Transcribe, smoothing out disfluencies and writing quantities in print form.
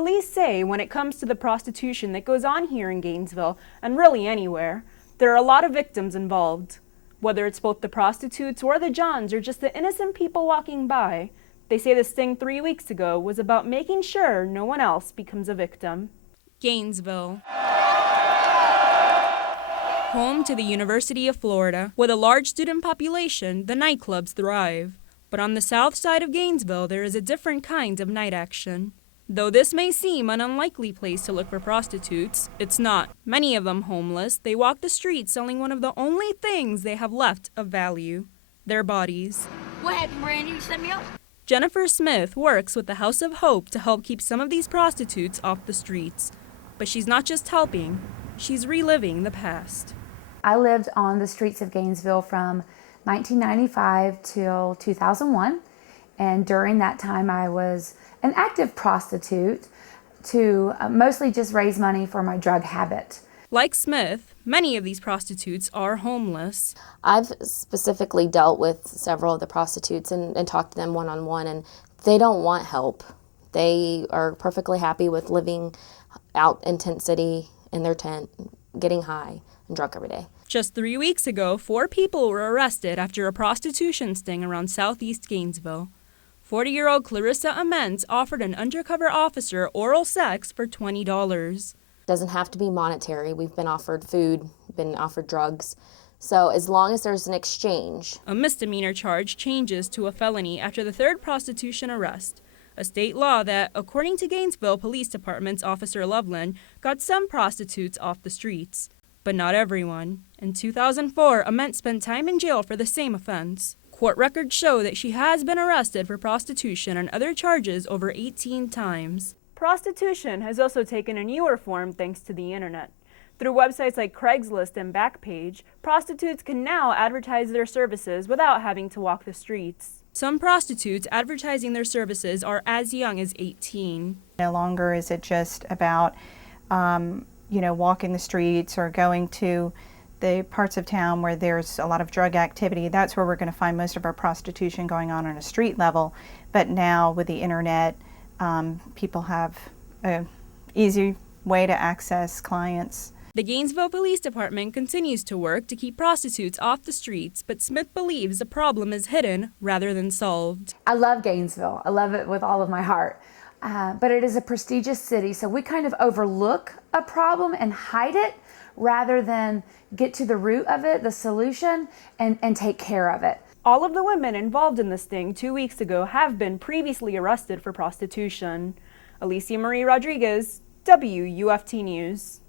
Police say when it comes to the prostitution that goes on here in Gainesville, and really anywhere, there are a lot of victims involved. Whether it's both the prostitutes or the Johns or just the innocent people walking by, they say this sting 3 weeks ago was about making sure no one else becomes a victim. Gainesville. Home to the University of Florida. With a large student population, the nightclubs thrive. But on the south side of Gainesville, there is a different kind of night action. Though this may seem an unlikely place to look for prostitutes, it's not. Many of them homeless, they walk the streets selling one of the only things they have left of value, their bodies. What happened, Randy? You set me up? Jennifer Smith works with the House of Hope to help keep some of these prostitutes off the streets. But she's not just helping, she's reliving the past. I lived on the streets of Gainesville from 1995 till 2001, and during that time I was an active prostitute to mostly just raise money for my drug habit. Like Smith, many of these prostitutes are homeless. I've specifically dealt with several of the prostitutes and talked to them one-on-one, and they don't want help. They are perfectly happy with living out in Tent City in their tent, getting high and drunk every day. Just 3 weeks ago, 4 people were arrested after a prostitution sting around southeast Gainesville. 40-year-old Clarissa Amends offered an undercover officer oral sex for $20. Doesn't have to be monetary. We've been offered food, been offered drugs. So as long as there's an exchange. A misdemeanor charge changes to a felony after the third prostitution arrest, a state law that, according to Gainesville Police Department's Officer Loveland, got some prostitutes off the streets. But not everyone. In 2004, Ament spent time in jail for the same offense. Court records show that she has been arrested for prostitution and other charges over 18 times. Prostitution has also taken a newer form thanks to the internet. Through websites like Craigslist and Backpage, prostitutes can now advertise their services without having to walk the streets. Some prostitutes advertising their services are as young as 18. No longer is it just about walking the streets or going to the parts of town where there's a lot of drug activity. That's where we're going to find most of our prostitution going on a street level. But now with the internet, people have an easy way to access clients. The Gainesville Police Department continues to work to keep prostitutes off the streets, but Smith believes the problem is hidden rather than solved. I love Gainesville. I love it with all of my heart. But it is a prestigious city, so we kind of overlook a problem and hide it rather than get to the root of it, the solution, and take care of it. All of the women involved in the sting 2 weeks ago have been previously arrested for prostitution. Alicia Marie Rodriguez, WUFT News.